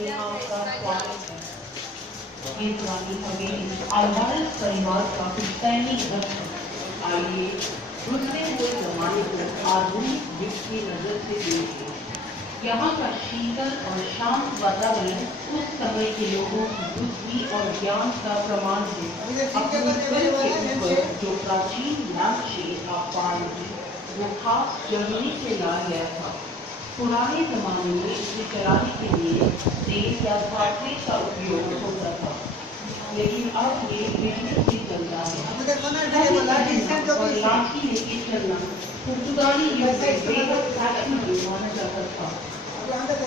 यहाँ का स्वागत है। ये पुरानी हवेली अल्वारेस परिवार का पुश्तैनी घर है। आइए गुजरे हुए जमाने को आधुनिक युग की नजर से देखिए। यहाँ का शीतल और शांत वातावरण उस समय के लोगों की बुद्धि और ज्ञान का प्रमाण है। अपने सिर के ऊपर जो प्राचीन लैम्पशेड आप पा रहे हैं, वो खास जर्मनी से लाया गया था। पुराने जमाने में इसे चलाने के लिए तेल या धातु का उपयोग होता था, लेकिन अब ये बिजली से चलता है। और लाठी लेके चलना पुर्तगाली युग में बेहद फैशनेबल माना जाता था।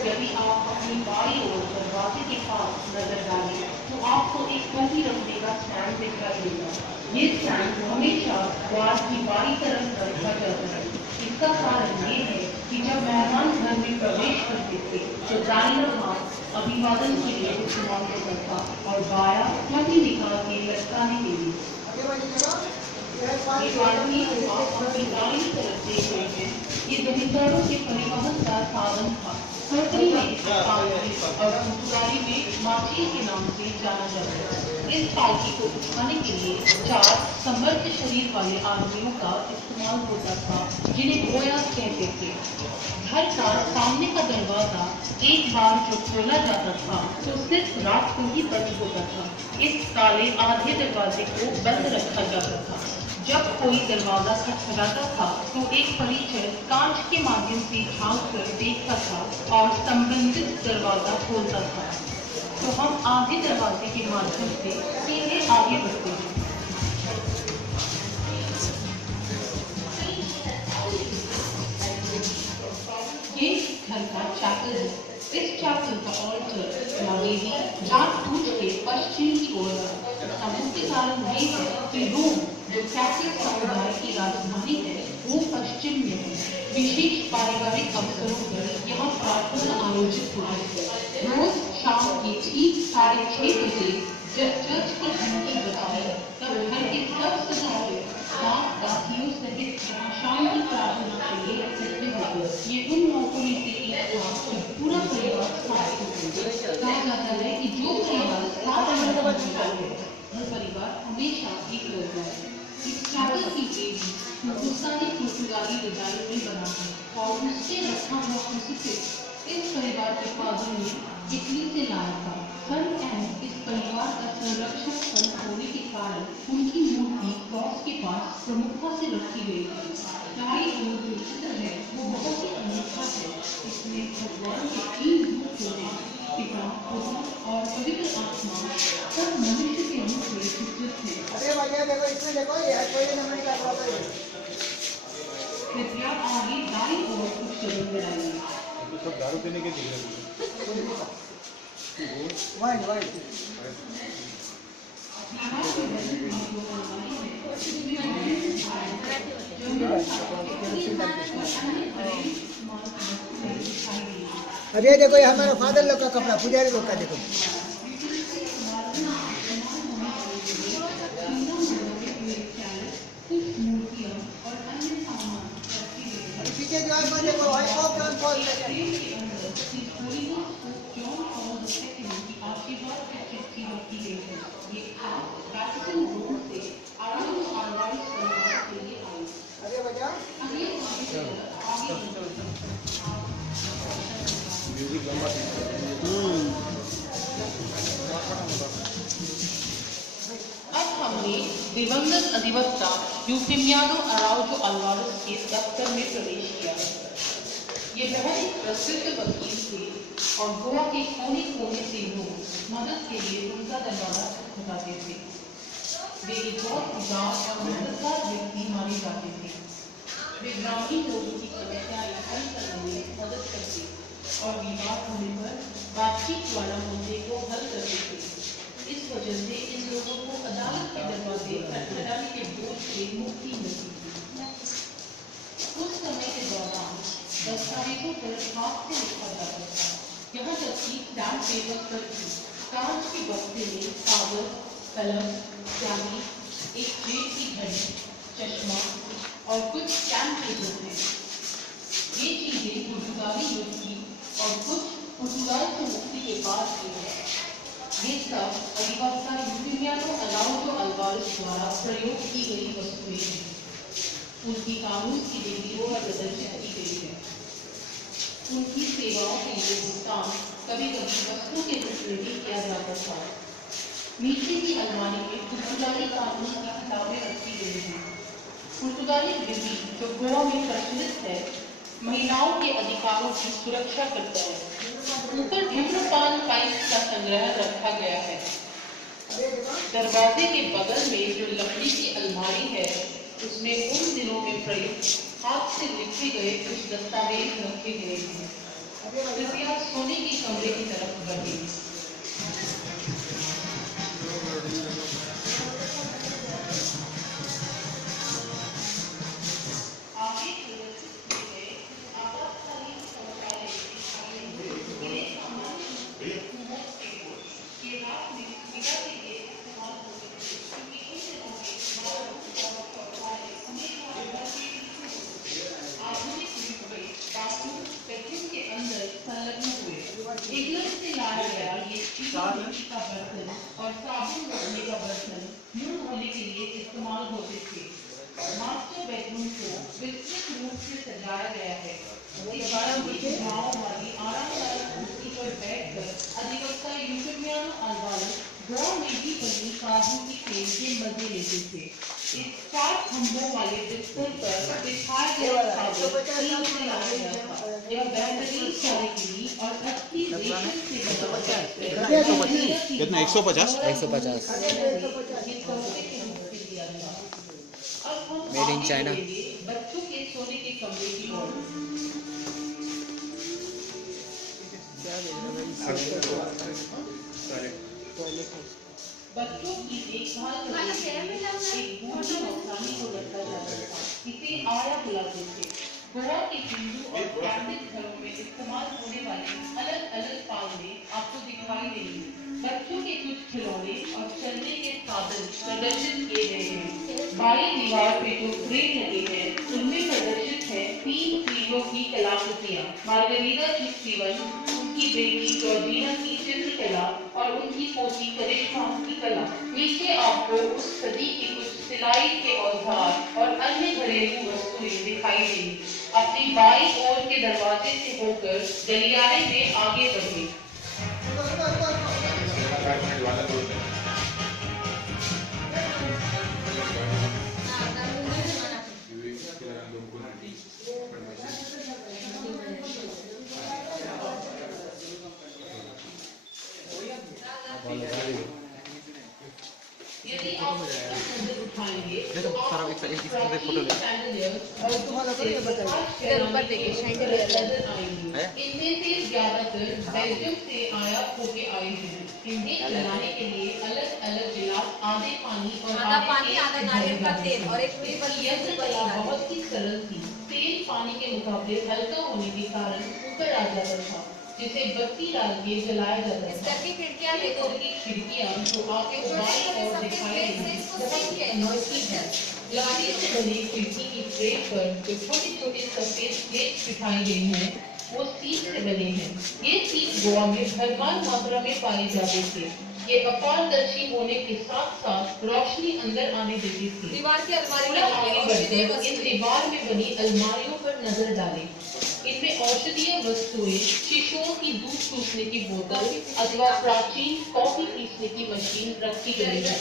यदि आप अपनी बाई ओर दरवाजे के पास नजर डालें तो आपको एक कंघी रखने का स्टैंड दिखाई देगा। ये स्टैंड हमेशा द्वार की बाई तरफ रखा जाता है। इसका कारण ये है कि जब मेहमान घर में प्रवेश करते थे तो दाहिना हाथ अभिवादन के लिए इस्तेमाल होता था और बायां कंघी निकाल के लटकाने के लिए। ये आदमी आप अपनी दाहिनी तरफ देख रहे हैं, ये जमींदारों के परिवहन का साधन था। कंपनी में इसे पालकी और पुर्तगाली में माची के नाम से जाना जाता है। इस पालकी को उठाने के लिए 4 समर्थ शरीर वाले आदमियों का इस्तेमाल होता था, जिन्हें बोयास कहते थे। घर का सामने का दरवाजा एक बार जो खोला जाता था तो सिर्फ रात को ही बंद होता था। इस काले आधे दरवाजे को बंद रखा जाता था। जब कोई दरवाजा खटखटाता था तो एक परिचय कांच के माध्यम से झांक कर देखता था और संबंधित दरवाजा खोलता था। तो हम आधे दरवाजे के माध्यम से सीधे आगे बढ़ते हैं। ये घर का चैपल है। इस चैपल का ऑल्टर या वेदी जाट पूछ के पश्चिम की ओर है। मुख्य कारण ये है कि रोम जो कैथोलिक समुदाय की राजधानी है वो पश्चिम में है। विशेष पारिवारिक अवसरों पर यहाँ प्रार्थना आयोजित होती है। रोज शाम के ठीक 6:30 बजे जब चर्च की घंटी बजाई तब घर के सब सदस्य सात दासियों सहित यहाँ शाम की प्रार्थना के लिए इकट्ठे होते। ये उन मौकों में से एक था जब पूरा परिवार साथ होता है। कहा जाता है कि जो परिवार साथ होता है वह परिवार हमेशा एक रहता है। इस चैपल की वेदी हिंदुस्तानी पुर्तगाली डिजाइन में बना है और उससे रखा हुआ क्रूसिफिक्स इस परिवार के फादर ने इटली से लाया था। सन एंड इस परिवार का संरक्षक संत होने के कारण उनकी मूर्ति क्रॉस के पास प्रमुखता से रखी गई थी। दाई ओर जो चित्र है वो बहुत ही अनोखा है। इसमें भगवान के 3 रूप होते हैं, पिता, पुत्र और पवित्र आत्मा, सब मनुष्य के रूप में चित्रित है। अरे भैया देखो, इसमें देखो, ये कोई नंबर का प्रॉब्लम है। कृपया आगे दाई ओर कुछ कदम बढ़ाइए। तो सब दारू पीने के दिख रहे वाइट वाइट अब ये देखो, ये हमारा फादर लोग का कपड़ा, पुजारी लोग का देखो। पीछे जो है देखो, अब हमने दिवंगत अधिवक्ता यूफेमियानो अराउजो अल्वारेस के दफ्तर में प्रवेश किया है। ये बहुत ही प्रसिद्ध वकील थे और गोवा के कोने कोने से लोग मदद के लिए उनका दरवाजा खटखटाते थे। वे एक बहुत उदार और मददगार व्यक्ति माने जाते थे। वे ग्रामीण लोगों की समस्याएं हल करने में मदद करते और विवाद होने पर बातचीत द्वारा मुद्दे को हल करते थे। इस वजह से इन लोगों को अदालत के दरवाजे खटखटाने के बोझ से मुक्ति मिलती थी। उस समय के दौरान दस्तावेजों पर हाथ से लिखा जाता था, यहाँ तक कि स्टैम्प पेपर पर भी कांच के बक्से में कागज, कलम, स्याही, एक जेब की घड़ी, चश्मा और कुछ स्टैम्प पेपर थे। ये चीजें पुर्तगाली युग की और कुछ पुर्तगाल से मुक्ति के पास की है। ये सब अधिवक्ता यूलियानो अराउजो अल्वारेज द्वारा प्रयोग की गई वस्तुएं हैं। उनकी कानून की डिग्रियों पर प्रदर्शित की गई है। उनकी सेवाओं के लिए भुगतान कभी कभी वस्तु के रूप में भी किया जाता था। नीचे की अलमारी में पुर्तगाली कानून की किताबें रखी गई हैं। पुर्तगाली विधि जो गोवा में प्रचलित है, महिलाओं के अधिकारों की सुरक्षा करता है। ऊपर धूम्रपान पाइप का संग्रह रखा गया है। दरवाजे के बगल में जो लकड़ी की अलमारी है, उसमें उन दिनों में प्रयुक्त हाथ से लिखे गए कुछ दस्तावेज रखे गए हैं। कृपया सोने के कमरे की तरफ बढ़िए। आगे प्रदर्शित किए गए आपातकालीन शौचालय के रात में सुविधा के लिए इस्तेमाल होते थे, क्योंकि उन दिनों में शौचालय आधुनिक युग में बाथरूम बेडरूम के अंदर संलग्न हुए। इंग्लैंड से लाया गया ये मिट्टी का बर्तन और साबुन रखने का बर्तन मुंह धोने के लिए इस्तेमाल होते थे। मास्टर बेडरूम को विस्तृत रूप से सजाया गया है। वाली आरामदायक कुर्सी पर बैठकर अधिवक्ता यूलियानो अल्वारेज गोवा में भी बनी काजू की खेल के मजे लेते थे। इस 4 खंभों वाले बिस्तर पर बिछाया गया चादर से लाया गया था। यह बेहतरीन कारीगरी और अच्छी रेशम से बना कितना 150 मेड इन चाइना। बच्चों के सोने के कमरे की ओर। बच्चों की देखभाल करने एक बूढ़ी नौकरानी को रखा जाता था। इसे आया बुलाते थे। गोवा के हिंदू और कैथोलिक घरों में इस्तेमाल होने वाले अलग अलग पावने आपको दिखाई देंगे। बच्चों के कुछ खिलौने और चलने के साधन प्रदर्शित किए गए हैं। बाई दीवार पे जो फ्रेम लगे हैं, उनमें प्रदर्शित है 3 स्त्रियों की कलाकृतियां। मार्गरीता की स्टीवन, उनकी बेटी जॉर्जिना की चित्रकला और उनकी पोती करिश्मा की कला। नीचे आपको उस सदी की कुछ सिलाई के औजार और अन्य घरेलू वस्तुएं दिखाई देंगी। अपनी बाई ओर के दरवाजे से होकर गलियारे में आगे बढ़े। यदि आप नजर उठाएंगे तो सारा एक फोटो ले। और तुम्हारा करो ये बताइए। ऊपर देखिए शैंडलियर नजर आएंगे। इनमें से ज्यादातर बेल्जियम से आयात होके आए हैं। इन्हें जलाने के लिए अलग अलग गिलास आधे पानी और आधा नारियल का तेल और एक यंत्र कला बहुत ही सरल थी। तेल पानी के मुकाबले हल्का होने के कारण ऊपर आ जाता था, जिसे बत्ती डाल के जलाया जाता था। खिड़कियां देखो, खिड़कियां जो आगे बाईं ओर दिखाई देती है। लकड़ी से बनी खिड़की की फ्रेम पर जो छोटे छोटे सफेद प्लेट बिठाई गई हैं, वो सीट से बने हैं। ये सीट गोवा में भरपूर मात्रा में पाए जाते थे। ये अपारदर्शी होने के साथ साथ रोशनी अंदर आने देती थी। दीवार की अलमारी पूरा आगे बढ़कर इन दीवार में बनी अलमारियों पर नजर डालें। इनमें औषधीय वस्तुएं, शिशुओं की दूध चूसने की बोतल अथवा प्राचीन कॉफी पीसने की मशीन रखी गई है।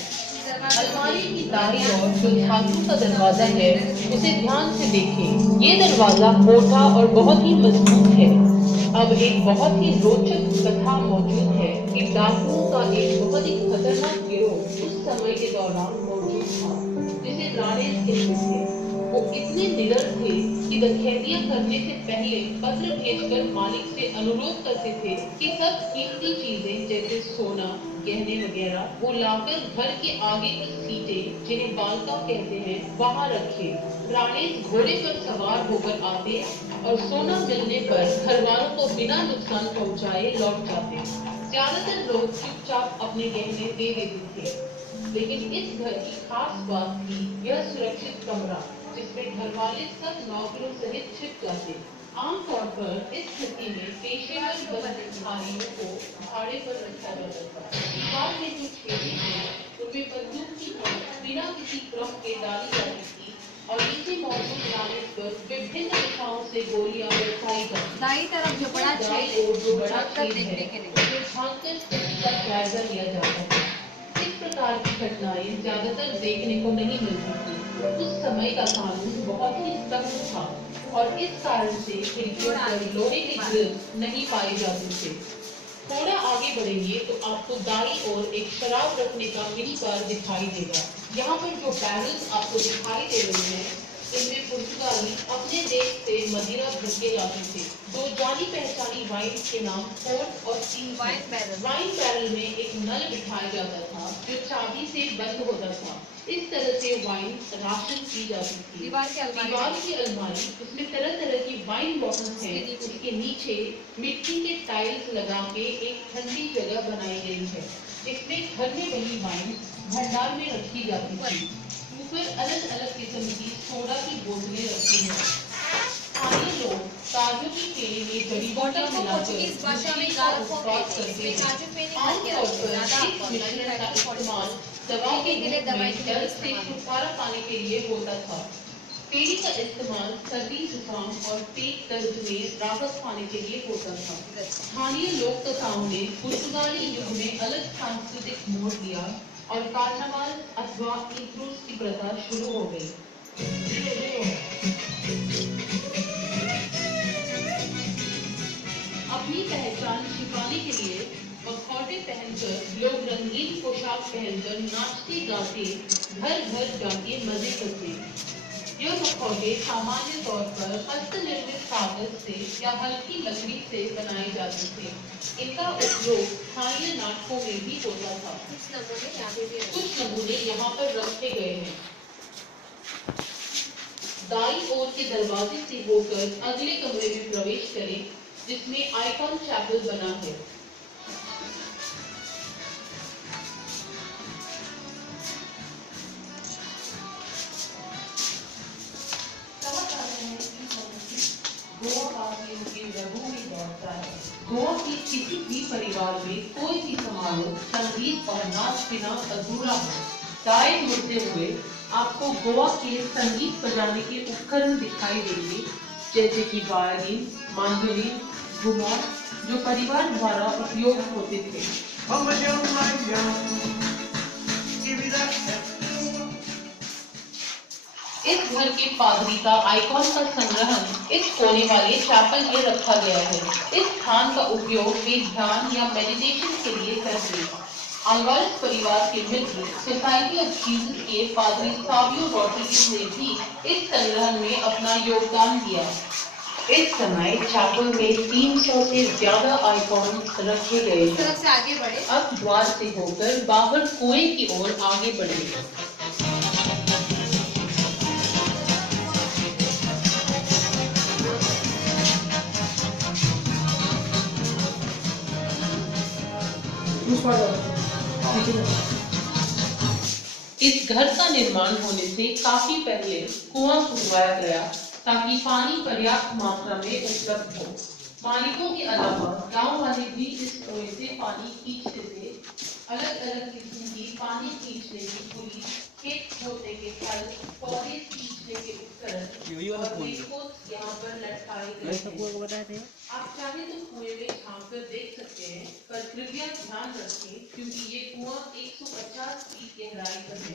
अलमारी की दाईं ओर जो धातु का दरवाजा है, उसे ध्यान से देखें। ये दरवाजा मोटा और बहुत ही मजबूत है। अब एक बहुत ही रोचक कथा मौजूद है कि डाकुओं का एक बहुत ही खतरनाक गिरोह उस समय के दौरान मौजूद था, जिसे राणेज कहते थे। वो इतने निडर थे कि डकैतियां करने से पहले पत्र भेजकर मालिक से अनुरोध करते थे कि सब कीमती चीजें जैसे सोना, गहने वगैरह वो लाकर घर के आगे की सीटें, जिन्हें बालका कहते हैं, वहां रखे। राणेज घोड़े पर सवार होकर आते और सोना मिलने पर घरवालों को बिना नुकसान पहुंचाए लौट जाते। ज्यादातर लोग चुपचाप अपने गहने दे देते थे, लेकिन इस घर की खास बात थी यह सुरक्षित कमरा, जिसमें घरवाले सब नौकरों सहित छिप जाते। आमतौर पर इस स्थिति में पेशेवर धारियों को भाड़े पर रखा जाता था। दीवार में जो छेद थे उनमें बंदूक की नोक बिना किसी क्रम के डाली जाती थी और नीचे मौजूद ग्रानेट पर विभिन्न दिशाओं से गोलियां बरसाई जाती। दाई तरफ जो बड़ा छेद और जो बड़ा झांककर छेद देखने है के लिए उसे झांककर उसका जायजा लिया जाता है। इस प्रकार की घटनाएं ज्यादातर देखने को नहीं मिलती थी। उस समय का कानून बहुत ही सख्त था और इस कारण से खिड़कियों पर लोहे के ग्रिल नहीं पाए जाते थे। थोड़ा आगे बढ़ेंगे तो आपको दाईं ओर एक शराब रखने का मिनी बार दिखाई देगा। यहाँ पर जो बैरल्स आपको दिखाई दे रहे हैं इनमें पुर्तगाली अपने देश से मदिरा भर के लाते थे। दो जानी पहचानी वाइन के नाम फोर्ट और steel wine barrel. Wine barrel में एक नल बिठाया जाता था जो चाबी से बंद होता था। इस तरह से वाइन राशन की जाती थी। दीवार की अलमारी उसमें तरह तरह की वाइन बॉटल्स हैं। उसके नीचे मिट्टी के टाइल्स लगा के एक ठंडी जगह बनाई गई है। इसमें घर में बनी वाइन भंडार में रखी जाती थी। ऊपर अलग अलग किस्म की सोडा की बोतलें रखी हैं। स्थानीय लोग काजू की केले में जड़ी बूटियां मिलाकर पोर्चुगीज भाषा में उपयोग करते हैं। आमतौर पर इस मिश्रण का इस्तेमाल दवा के लिए दर्द से छुटकारा पाने के लिए होता था। पेड़ी का इस्तेमाल सर्दी जुकाम और पेट दर्द में राहत पाने के लिए होता था। स्थानीय लोक कथाओं ने पुर्तगाली युग में अलग सांस्कृतिक मोड़ लिया और कार्नावाल अथवा इंट्रूस की प्रथा शुरू हो गई। अपनी पहचान छिपाने के लिए मखौटे पहनकर लोग रंगीन पोशाक पहनकर नाचते गाते घर घर जाके मजे करते। यह मखौटे सामान्य तौर पर हस्तनिर्मित कागज से या हल्की लकड़ी से बनाए जाते थे। इनका उपयोग स्थानीय नाटकों में भी होता था। कुछ नमूने यहाँ पर रखे गए हैं। दाईं ओर के दरवाजे से होकर अगले कमरे में प्रवेश करें जिसमें आइकॉन चैपल बना है। गोवा के किसी भी परिवार में कोई भी समारोह संगीत और नाच बिना अधूरा है। दाएं मुड़ते हुए आपको गोवा के संगीत बजाने के उपकरण दिखाई देंगे जैसे कि वायलिन, मांडोलिन, घुमर जो परिवार द्वारा उपयोग होते थे। इस घर के पादरी का आइकॉन का संग्रहण इस कोने वाले चैपल में रखा गया है। इस स्थान का उपयोग वे ध्यान या मेडिटेशन के लिए करते हैं। अल्वारेस परिवार के मित्र सोसाइटी ऑफ जीसस के पादरी सावियो रॉड्रिगेज ने भी इस संग्रहण में अपना योगदान दिया। इस समय चैपल में 300 से ज्यादा आइकॉन रखे गए हैं। अब द्वार से होकर बाहर कुएं की ओर आगे बढ़ेंगे। इस घर का निर्माण होने से काफी पहले कुआं खुदवाया गया ताकि पानी पर्याप्त मात्रा में उपलब्ध हो। मालिकों के अलावा गांव वाले भी इस कुएं से पानी खींचते थे। अलग अलग किस्म की पानी खींचने की पुली, खेत जोतने के हल, पौधे खींचने के उपकरण और रेनकोट यहाँ पर लटकाए गए हैं। आप चाहे तो कुएं में झांक कर देख सकते हैं, पर कृपया ध्यान रखें क्योंकि ये कुआं 150 फीट गहराई पर है।